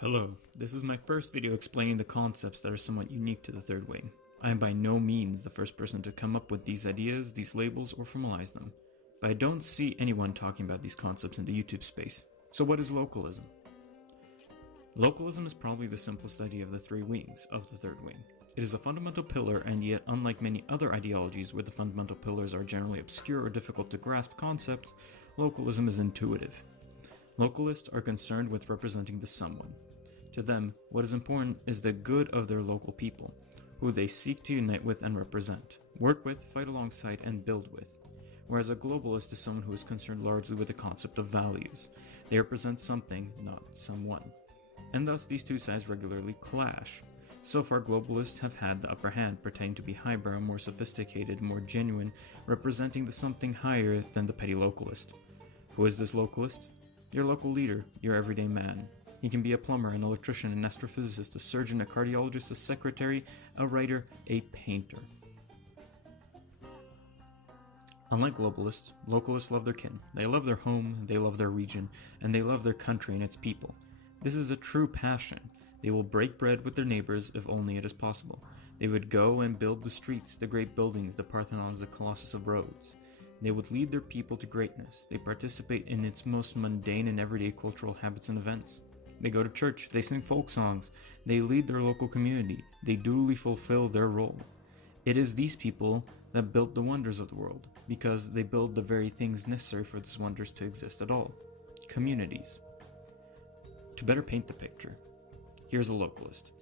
Hello, this is my first video explaining the concepts that are somewhat unique to the third wing. I am by no means the first person to come up with these ideas, these labels, or formalize them, but I don't see anyone talking about these concepts in the YouTube space. So what is localism? Localism is probably the simplest idea of the three wings of the third wing. It is a fundamental pillar, and yet unlike many other ideologies where the fundamental pillars are generally obscure or difficult to grasp concepts, localism is intuitive. Localists are concerned with representing the someone. To them, what is important is the good of their local people, who they seek to unite with and represent, work with, fight alongside, and build with. Whereas a globalist is someone who is concerned largely with the concept of values. They represent something, not someone. And thus these two sides regularly clash. So far, globalists have had the upper hand, pretending to be highbrow, more sophisticated, more genuine, representing the something higher than the petty localist. Who is this localist? Your local leader, your everyday man. He can be a plumber, an electrician, an astrophysicist, a surgeon, a cardiologist, a secretary, a writer, a painter. Unlike globalists, localists love their kin. They love their home, they love their region, and they love their country and its people. This is a true passion. They will break bread with their neighbors if only it is possible. They would go and build the streets, the great buildings, the Parthenons, the Colossus of Rhodes. They would lead their people to greatness. They participate in its most mundane and everyday cultural habits and events. They go to church, they sing folk songs, they lead their local community, they duly fulfill their role. It is these people that build the wonders of the world, because they build the very things necessary for these wonders to exist at all. Communities. To better paint the picture, here's a localist.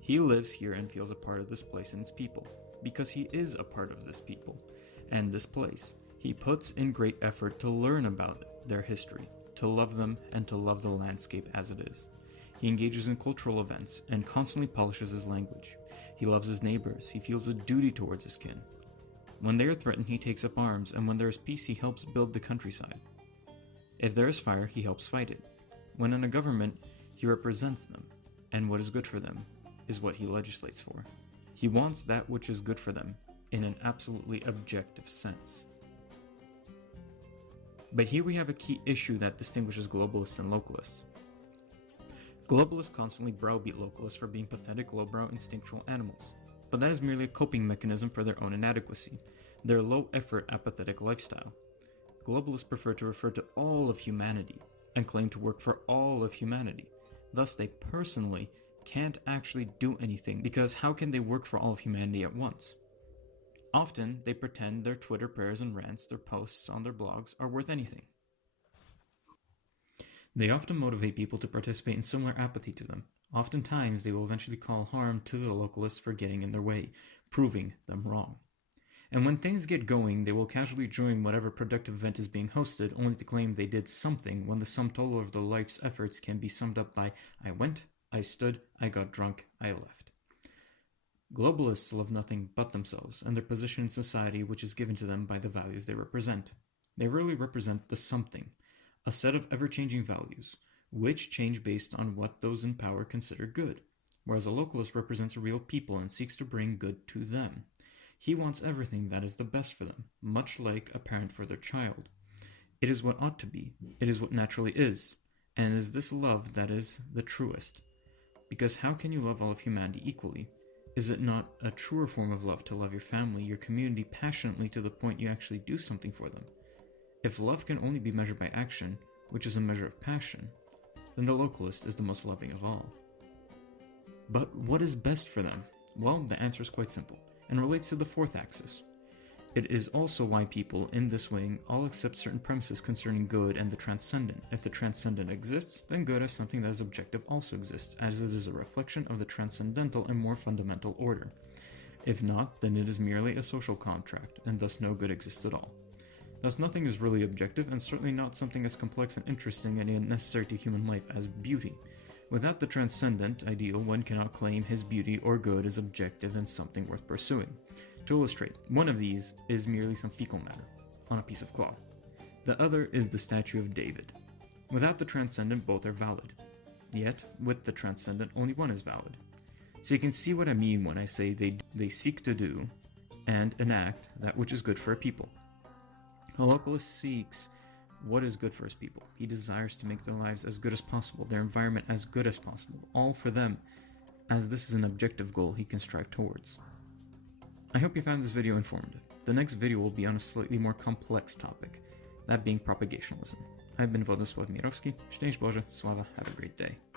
He lives here and feels a part of this place and its people, because he is a part of this people and this place. He puts in great effort to learn about their history, to love them, and to love the landscape as it is. He engages in cultural events and constantly polishes his language. He loves his neighbors. He feels a duty towards his kin. When they are threatened, he takes up arms, and when there is peace, he helps build the countryside. If there is fire, he helps fight it. When in a government, he represents them, and what is good for them is what he legislates for. He wants that which is good for them in an absolutely objective sense. But here we have a key issue that distinguishes globalists and localists. Globalists constantly browbeat localists for being pathetic, lowbrow, instinctual animals. But that is merely a coping mechanism for their own inadequacy, their low-effort, apathetic lifestyle. Globalists prefer to refer to all of humanity and claim to work for all of humanity. Thus, they personally can't actually do anything, because how can they work for all of humanity at once? Often, they pretend their Twitter prayers and rants, their posts on their blogs, are worth anything. They often motivate people to participate in similar apathy to them. Oftentimes, they will eventually cause harm to the localists for getting in their way, proving them wrong. And when things get going, they will casually join whatever productive event is being hosted, only to claim they did something when the sum total of their life's efforts can be summed up by, I went, I stood, I got drunk, I left. Globalists love nothing but themselves and their position in society, which is given to them by the values they represent. They really represent the something, a set of ever-changing values, which change based on what those in power consider good, whereas a localist represents a real people and seeks to bring good to them. He wants everything that is the best for them, much like a parent for their child. It is what ought to be, it is what naturally is, and it is this love that is the truest. Because how can you love all of humanity equally? Is it not a truer form of love to love your family, your community passionately to the point you actually do something for them? If love can only be measured by action, which is a measure of passion, then the localist is the most loving of all. But what is best for them? Well, the answer is quite simple, and relates to the fourth axis. It is also why people in this wing all accept certain premises concerning good and the transcendent. If the transcendent exists, then good as something that is objective also exists, as it is a reflection of the transcendental and more fundamental order. If not, then it is merely a social contract, and thus no good exists at all. Thus nothing is really objective, and certainly not something as complex and interesting and necessary to human life as beauty. Without the transcendent ideal, one cannot claim his beauty or good is objective and something worth pursuing. To illustrate, one of these is merely some fecal matter on a piece of cloth. The other is the statue of David. Without the transcendent, both are valid. Yet, with the transcendent, only one is valid. So you can see what I mean when I say they seek to do and enact that which is good for a people. A localist seeks what is good for his people. He desires to make their lives as good as possible, their environment as good as possible, all for them, as this is an objective goal he can strive towards. I hope you found this video informative. The next video will be on a slightly more complex topic, that being propagationalism. I've been Władysław Mirowski. Szczęść Boże, Sława, have a great day.